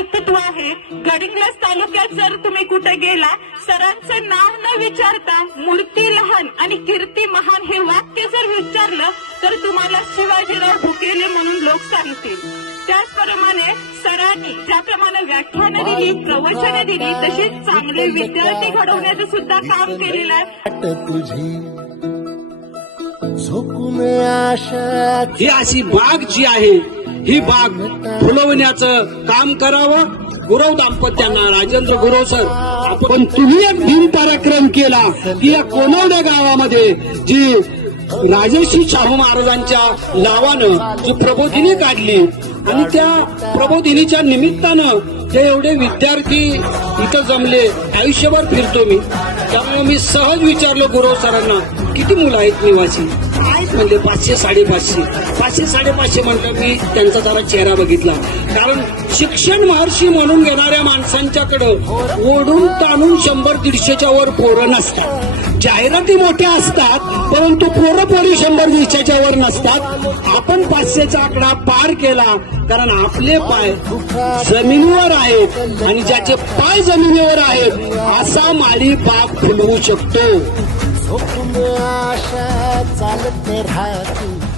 कर्तृत्व आहे. गडिंग्लज तालुक्यात जर तुम्ही कुठे गेला, सरांचं नाव न विचारता मूर्ती लहान आणि कीर्ती महान हे वाक्य जर विचारलं तर तुम्हाला शिवाजीराव भुकेले म्हणून लोक सांगतील. त्याचप्रमाणे सरांनी ज्याप्रमाणे व्याख्यानं दिली, प्रवचनं दिली, तसेच चांगले विद्यार्थी घडवण्याचं सुद्धा काम केलेलं आहे. ही अशी बाग जी आहे, ही बाग फुलवण्याचं काम करावं. गुरव दाम्पत्यांना, राजेंद्र गुरव सर, आपण तुम्ही एक भीम पराक्रम केला की या कोनवडे गावामध्ये जी राजर्षी शाहू महाराजांच्या नावानं जी प्रबोधिनी काढली आणि त्या प्रबोधिनीच्या निमित्तानं जे एवढे विद्यार्थी इथं जमले. आयुष्यभर फिरतो मी, त्यामुळे मी सहज विचारलो गुरव सरांना, किती मुलं आहेत निवासी? आहेत म्हणजे 500 550. 500 550 म्हटलं. मी त्यांचा जरा चेहरा बघितला, कारण शिक्षण महर्षी म्हणून घेणाऱ्या माणसांच्याकडं ओढून ताणून 100-150च्या वर पोरं नसतात. जाहिराती मोठ्या असतात, परंतु पोरं पोरी 100-200च्या वर नसतात. आपण 500चा आकडा पार केला, कारण आपले पाय जमिनीवर आहेत आणि ज्याचे पाय जमिनीवर आहेत असा माळी बाग फुलवू शकतो. आशा चालत राहती